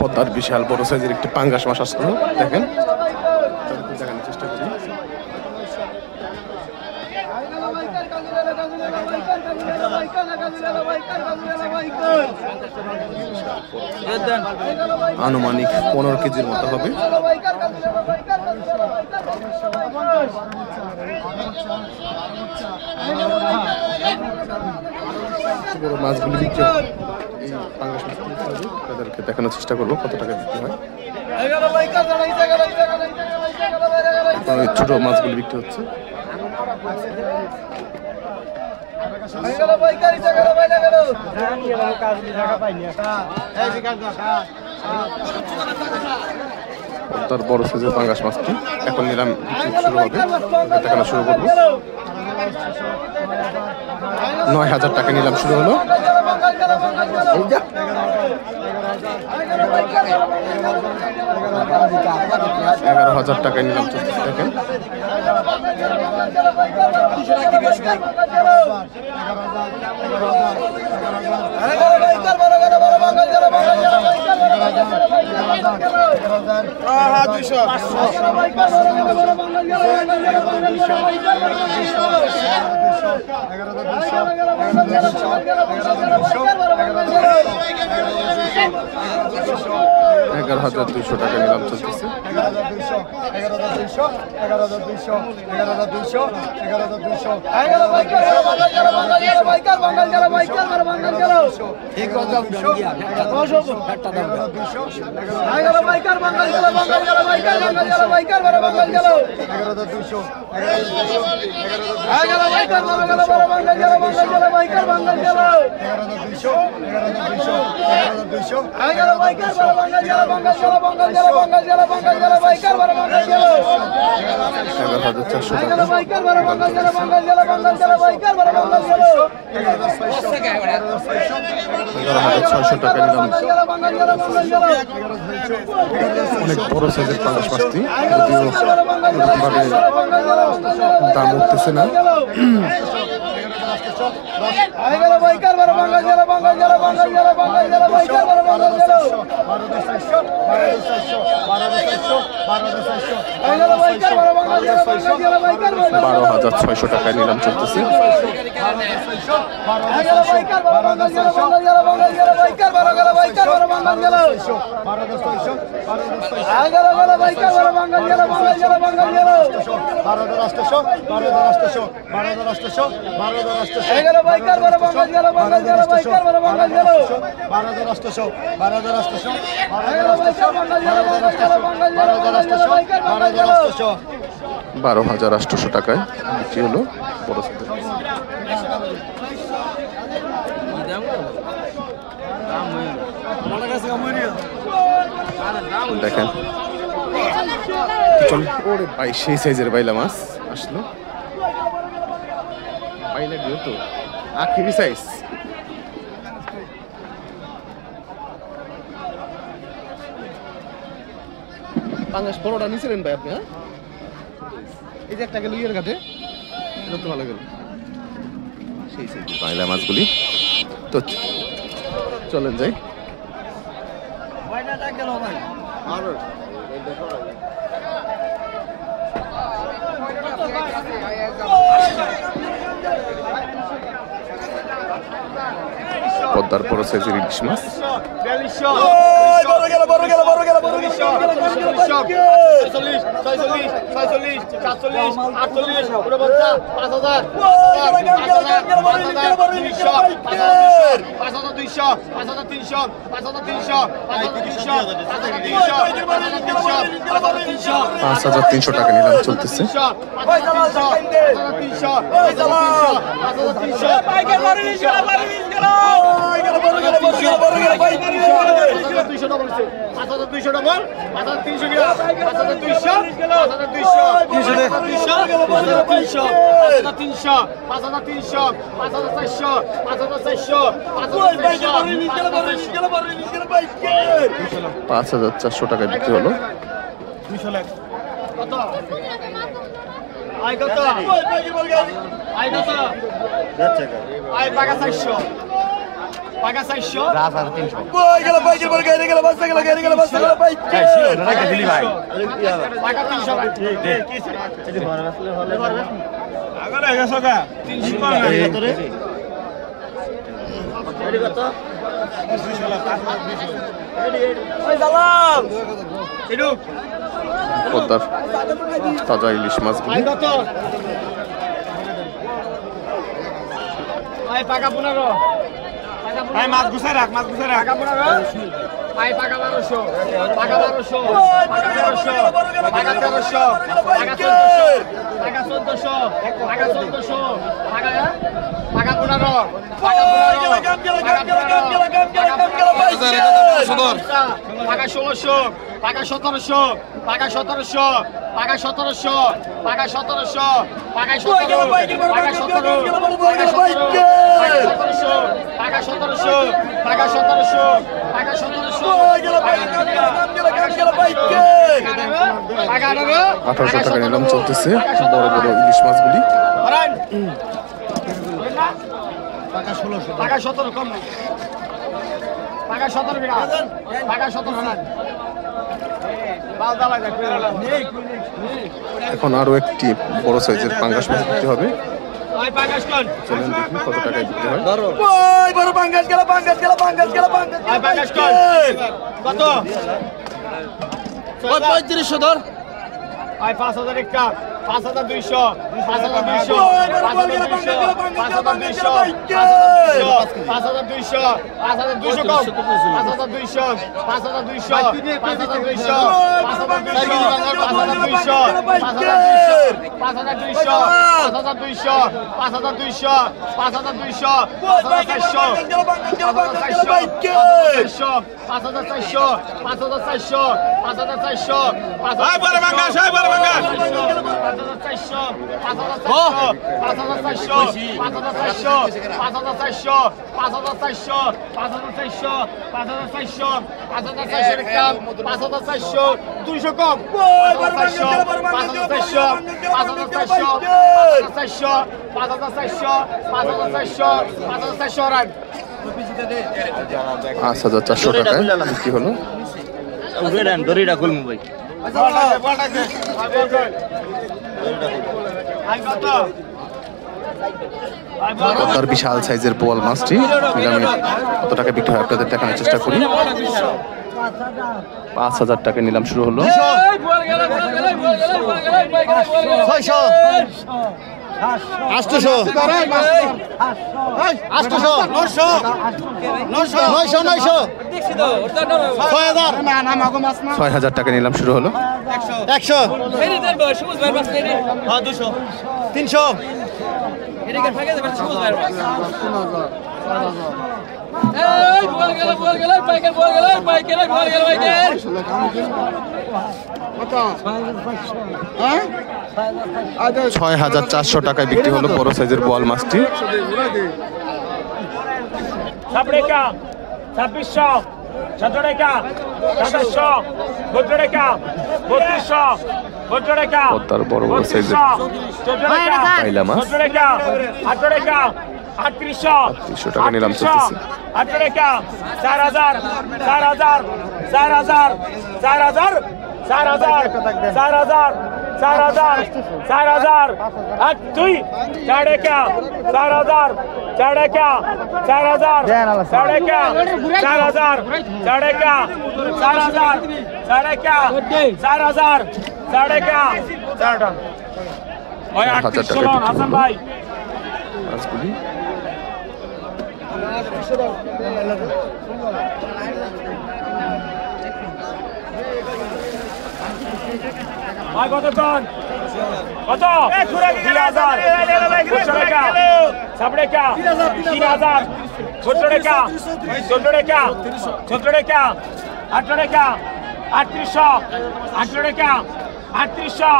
পদ্মার বিশাল বড় সাইজের একটি পাঙ্গাস মাছ আসলো দেখেন দেখানোর চেষ্টা করি আনুমানিক 15 কেজির মতো হবে মাছগুলি বিক্রি এই পাঙ্গাস মাছ তাদেরকে দেখানোর চেষ্টা করবো কত টাকা বিক্রি হয় ছোট মাছগুলি বিক্রি হচ্ছে তার বড় সাইজের পাঙ্গাস মাছটি এখন নিলাম শুরু হবে দেখানো শুরু করবো 9,000 টাকা নিলাম শুরু হলো 11,000 টাকায় নিলাম দেখেন $11,200 টাকা নিলাম চলতেছে 11,600 টাকা নিলাম অনেক বড় সাইজের পাঙ্গাস মাছটি যদিও এরকমভাবে দাম উঠতেছে না 12,600 টাকায় নিলাম চলতেছে 12,800 টাকায় বিক্রি হলো বড় দেখেন ওরে ভাই সেই সাইজের বাইলা মাছ আসলো বাইলা দিও তো আখিরি সাইজ পাঙ্গাস বড়টা নিয়েছিলেন ভাই আপনি হ্যাঁ এই যে একটা গেল ইয়ের ঘাটে এটা তো ভালো গেল সেই সেই বাইলা মাছগুলি তো চলেন যাই পদ্মার বড় সাইজের ইলিশ মাছ $5,300 টাকা নিলাম চলতেছে $5,400 টাকায় বিক্রি হলো পাকা 400 কই গেল বাইকের পর গাড়ি গেল বাসা গেল গাড়ি গেল বাসা গেল বাইক পাকা 300 আগলে গেছো গা 300 কম না রে এডি কত ওই সালাম এডু পদ্মার তাজা ইলিশ মাছগুলি আই কত আই পাকা 15 ভাই মাছ গুছাই রাখ পাকা 15 আই পাকা 1200 পাকা 1200 পাকা 1300 পাকা 1300 পাকা 1400 পাকা 1400 পাকা 1400 পাকা 15 পাকা 1600 পাকা 1700 পাকা 1700 পাকা 1700 পাকা 1700 পাকা 17 পাকা 17 পাকা 17 পাকা 1700 পাকা 1700 1800 টাকা নিলাম চলতেছে বড় বড় ইলিশ মাছগুলি পাকা 17 কম নাই পাকা 17 বিরা পাকা 17 না বালদা লাগা এখন আরো একটি বড় সাইজের পাঙ্গাস মাছ দিতে হবে ওই পাকাস কোন চলুন দেখি কত টাকায় দিতে হয় ওই বড় পাঙ্গাস গেল ওই পাকাস কোন কত ওই 3500 ধর ওই 5000 একটা 5200 5200 5200 5200 5200 কম 5200 5200 5200 দুইশো কম 5400 টাকায় বিক্রি হলো দড়িটা খুলমু ভাই পদ্মার বিশাল সাইজের বোয়াল মাছটি নিলামে কত টাকা বিক্রি হয় আপনাদের দেখানোর চেষ্টা করি 5000 টাকা নিলাম শুরু হলো 6000 টাকা নিলাম শুরু হলো 6400 টাকায় বিক্রি হলো বড় সাইজের বোয়াল মাছটি 2600 17 টাকা 2700 12 টাকা 3200 12 টাকা পদ্মার বড় বড় সাইজের 14 টাকা পাইলা মাছ 14 টাকা 18 টাকা 3800 300 টাকা নিলাম চলতেছে 8 টাকা 4000 4000 4000 4000 4000 4000 4000 4000 আর তুই 4 টাকা 4000 4 টাকা 4000 4 টাকা 4000 4 টাকা 4000 4 টাকা 4000 4 টাকা 4 টাকা ওই 1000 টাকা 3800 বিক্রি হাসান হলো ভাই মাছগুলি ভাই কতক্ষণ কত 2000 500 টাকা 7 টাকা 3000 17 টাকা 14 টাকা 17 টাকা 18 টাকা 3800 18 টাকা 3800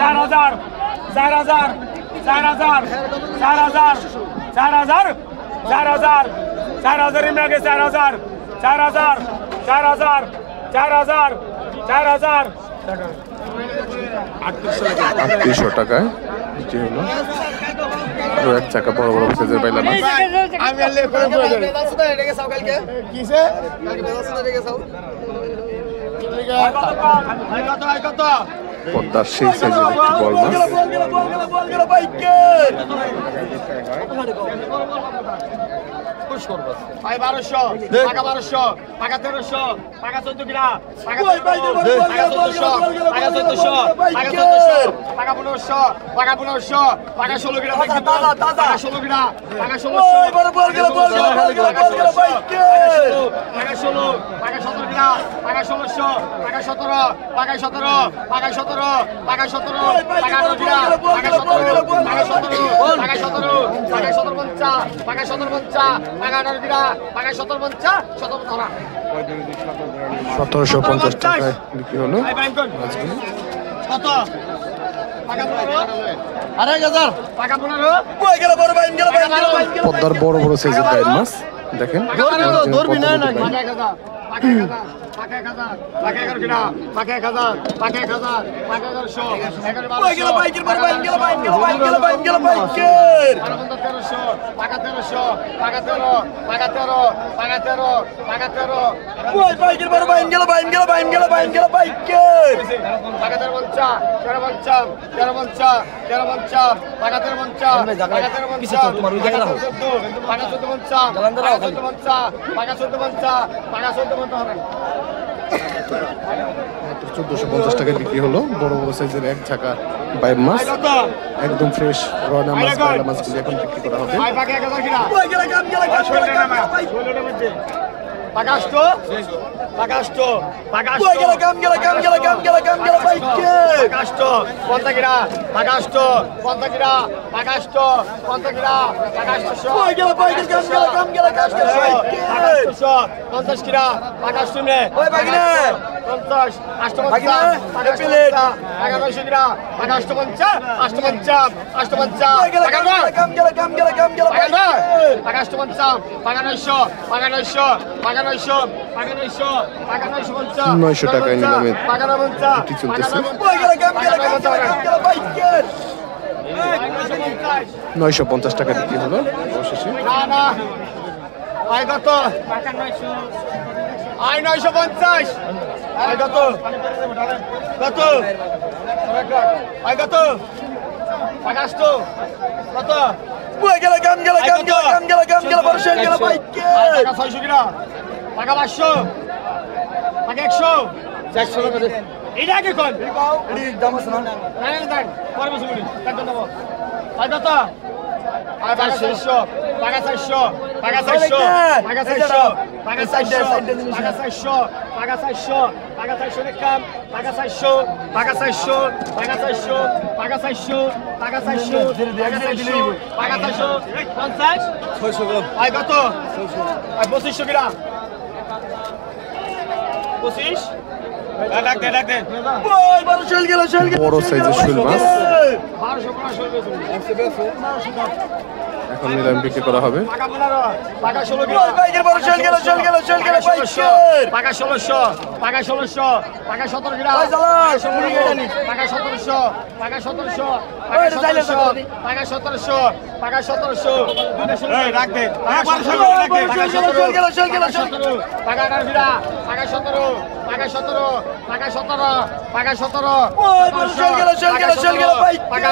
4000 4000 4000 4000 4000 4000 4000 এর আগে 4000 4000 4000 4000 4000 3800 টাকায় বিক্রি হলো আরো এক চাকা বড় বড় সাইজের পাইলাম মাছ। আমি আলে করে বলে দেব কিসে কত পদ্মার সেই সাইজের একটি বল মাছ। ভাই 1200 টাকা 1200 টাকা 1300 টাকা 14 কিনা টাকা 1400 টাকা 1400 টাকা 1500 টাকা 1500 টাকা 16 কিনা টাকা 16 কিনা টাকা 1600 টাকা 16 টাকা 17 কিনা টাকা 1600 টাকা 17 টাকা 17 টাকা 17 টাকা 17 টাকা 18 কিনা টাকা 17 টাকা 17 টাকা 17 টাকা 17 50 টাকা 17 50 টাকা 18 কিনা টাকা 17 50 17 ধরা 1750 টাকায় বিক্রি হলো ভাই ভাই কোন মাছগুলি। কত টাকা 15 2,500 টাকা 15 কই গেল বড় ভাই গেল ভাই পদ্মার বড় বড় সাইজের বাইর মাছ দেখেন। ধরবি না না টাকা 1000 টাকা 1000 টাকা 11 কিনা টাকা 1000 টাকা 1100 টাকা 1100 কই গেল ভাই গেল বড় ভাই গেল ভাই গেল ভাই গেল ভাই গেল ভাই কে 1300 টাকা 1300 টাকা 13 টাকা 13 টাকা 13 টাকা 13 কই ভাই গেল বড় ভাই গেল ভাই গেল ভাই গেল ভাই গেল ভাই কে টাকা 1350 1350 1350 টাকা 1350 টাকা 1350 তোমার ওই জায়গা রাখো টাকা 1450 টাকা 1450 টাকা 1450 টাকা 1450 হবে 1450 টাকায় বিক্রি হলো বড় বড় সাইজের এক ঝাঁকা বাইর মাছ। কত একদম ফ্রেশ রয়না মাছ বাইলা মাছগুলি এখন বিক্রি করা হবে। ভাই বাকি 1000 কিনা কই গেল কাম গেল ভাই টাকা আসতো টাকা আসতো টাকা কই গেল আসতো কাম গেল ভাই কে টাকা আসতো পঞ্চা কিনা টাকা আসতো পঞ্চা কিনা টাকা আসতো পঞ্চা কিনা টাকা আসতো কই গেল ভাই কাম গেল ভাই কে 50 কিনা টাকা আসতো নে ওই বাগিনা 50 850 বাগিনা, টাকা প্লেট। টাকা 900 কিনা টাকা 850 850 কই গেল টাকা নয় কাম গেল টাকা ভাই নয় টাকা 850 টাকা 900 টাকা 900 টাকা 900 টাকা 900 টাকা 950 900 টাকায় নিলামে টাকা 50 বিক্রি চলতেছে। কই গেল কাম গেল ভাই কে 950 টাকা বিক্রি হলো অবশেষে। না না আয় কত আয় 950 আয় কত কত আয় কত টাকা আসতো কত কই গেল কাম গেল বড় শেল গেল ভাই কে টাকা 600 কিনা টাকা 500 টাকা 100 400 টাকা দে এটা কি কোন এডি দাম আছে না নাই নাই পরে বসে বলি কত দেব আয় কত আয় 500 টাকা 400 টাকা 400 টাকা 400 টাকা 400 টাকা 400 টাকা 400 টাকা 400 দেখাম টাকা 400 টাকা 400 টাকা 400 টাকা 400 টাকা 400 টাকা 400 টাকা 400 50 600 আয় কত আয় 2500 কিনা 25 ডাক দে কই বড় শেল গেল বড় সাইজের শোল মাছ 1200 এখন নিলাম বিক্রি করা হবে। টাকা 15 টাকা 16 কিনা ভাই বড় শেল গেল ভাই কে টাকা 1600 টাকা 1600 টাকা 17 কিনা ভাই জ্বালা, টাকা 1700 টাকা 1700 টাকা 1700 টাকা 1700 টাকা 1700 এই রাখ দে টাকা 1700 রাখ দে টাকা 17 টাকা 18 কিনা টাকা 17 টাকা 17 টাকা 17 টাকা 17 ওই বড় শেল গেল ভাই টাকা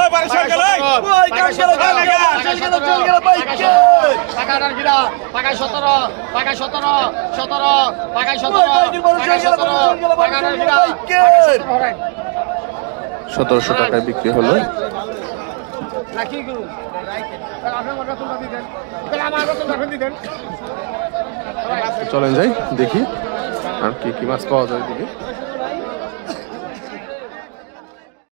ওই বড় শেল গেল ওই কাম গেল ভাই কে টাকা 18 কিনা টাকা 17 টাকা 17 17 টাকা 17 টাকা 18 কিনা কে 1700 টাকায় বিক্রি হলো। না কি করুন আপনি আমার রতন দাবি দেন তাহলে আমার রতন দাবি দেন চলেন যাই দেখি আর কি কি মাছ পাওয়া যায় দিকে।